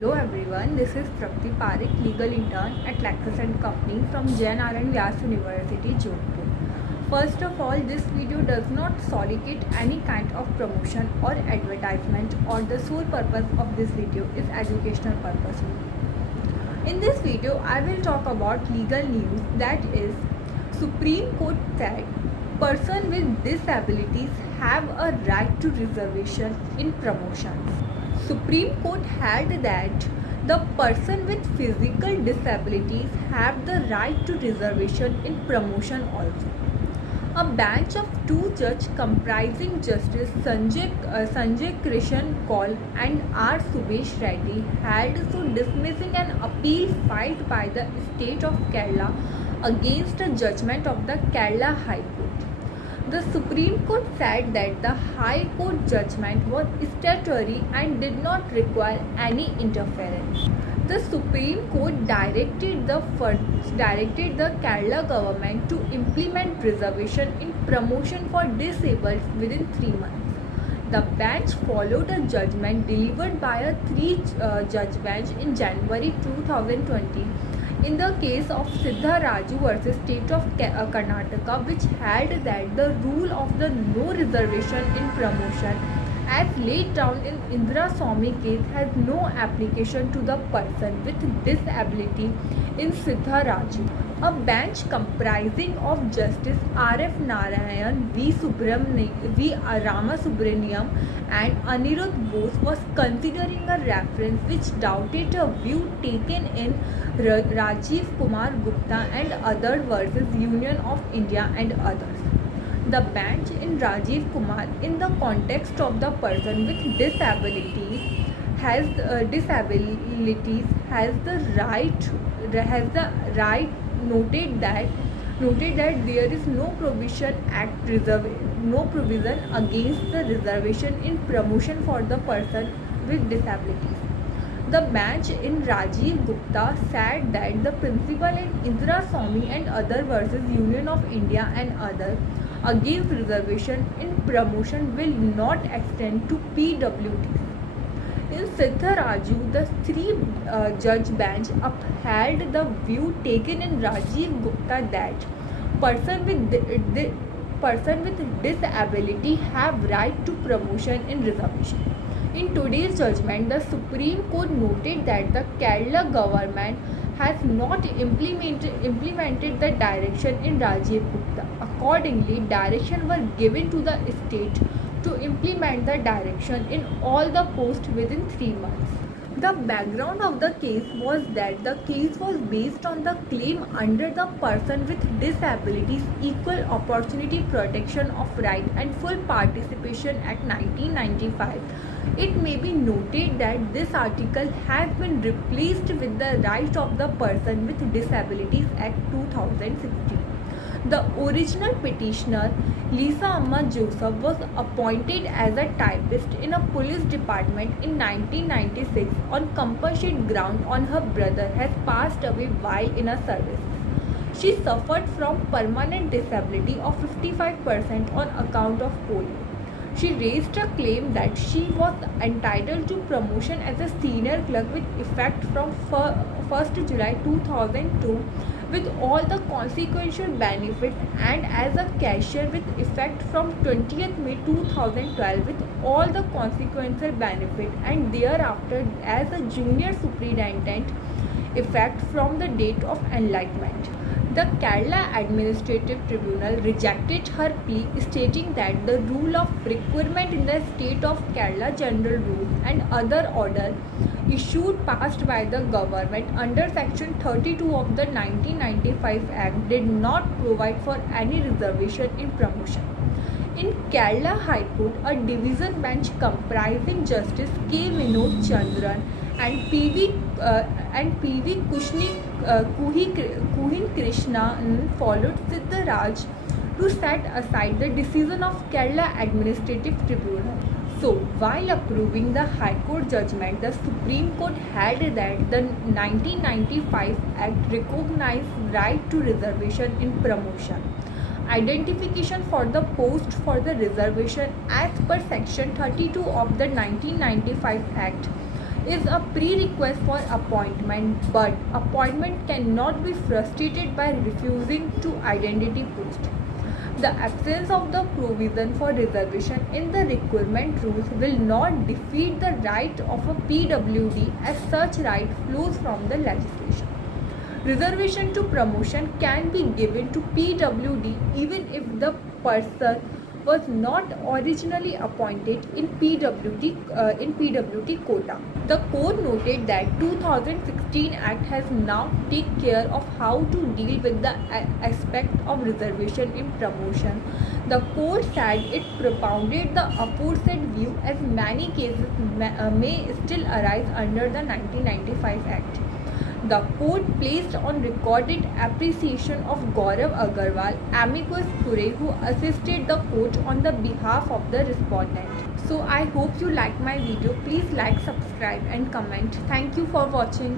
Hello everyone, this is Prapti Parekh, legal intern at Lexus & Company from Jain R&D Vyas University, Jodhpur. First of all, this video does not solicit any kind of promotion or advertisement, or the sole purpose of this video is educational purpose only. In this video, I will talk about legal news, that is, Supreme Court said person with disabilities have a right to reservation in promotions. Supreme Court held that the person with physical disabilities have the right to reservation in promotion also. A bench of two judges comprising Justice Sanjay Krishan Kaul and R. Subhesh Reddy held so dismissing an appeal filed by the state of Kerala against a judgment of the Kerala High Court. The Supreme Court said that the High Court judgment was statutory and did not require any interference. The Supreme Court directed the Kerala government to implement reservation in promotion for disabled within 3 months. The bench followed a judgment delivered by a three-judge bench in January 2020 in the case of Siddha Raju versus State of Karnataka, which held that the rule of the no reservation in promotion as laid down in Indra Swamy case has no application to the person with disability in Siddha Raju. A bench comprising of Justice R.F. Narayan, V. Ramasubramaniam and Anirudh Bose was considering a reference which doubted a view taken in Rajiv Kumar Gupta and others versus Union of India and others. The bench in Rajiv Kumar, in the context of the person with disabilities, has the right noted that there is no provision against the reservation in promotion for the person with disabilities. The bench in Rajiv Gupta said that the principle in Indra Swamy and other versus Union of India and other against reservation in promotion will not extend to PWDs. In Siddha Raju, the three-judge bench upheld the view taken in Rajiv Gupta that person with disability have right to promotion in reservation. In today's judgment, the Supreme Court noted that the Kerala government has not implemented the direction in Rajiv Gupta. Accordingly, direction were given to the state to implement the direction in all the posts within 3 months. The background of the case was that the case was based on the claim under the Person with Disabilities Equal Opportunity Protection of Right and Full Participation Act 1995. It may be noted that this article has been replaced with the Right of the Person with Disabilities Act 2016. The original petitioner, Lisa Amma Joseph, was appointed as a typist in a police department in 1996 on compulsory ground on her brother has passed away while in a service. She suffered from permanent disability of 55% on account of polio. She raised a claim that she was entitled to promotion as a senior clerk with effect from 1st July 2002 with all the consequential benefits, and as a cashier with effect from 20th May 2012 with all the consequential benefit, and thereafter as a junior superintendent effect from the date of enlightenment. The Kerala Administrative Tribunal rejected her plea, stating that the rule of procurement in the state of Kerala General Rules and other order issued passed by the government under section 32 of the 1995 Act did not provide for any reservation in promotion. In Kerala High Court, a division bench comprising Justice K. Vinod Chandran and P.V. Kuhin Krishna followed Siddha Raj to set aside the decision of Kerala Administrative Tribunal. So, while approving the High Court judgment, the Supreme Court held that the 1995 Act recognized right to reservation in promotion. Identification for the post for the reservation as per section 32 of the 1995 Act is a prerequisite for appointment, but appointment cannot be frustrated by refusing to identity post. The absence of the provision for reservation in the requirement rules will not defeat the right of a PWD, as such right flows from the legislation. Reservation to promotion can be given to PWD even if the person was not originally appointed in PWD quota. The court noted that 2016 Act has now taken care of how to deal with the aspect of reservation in promotion. The court said it propounded the aforesaid view as many cases may still arise under the 1995 Act. The court placed on recorded appreciation of Gaurav Agarwal, amicus curiae, who assisted the court on the behalf of the respondent. So I hope you like my video. Please like, subscribe and comment. Thank you for watching.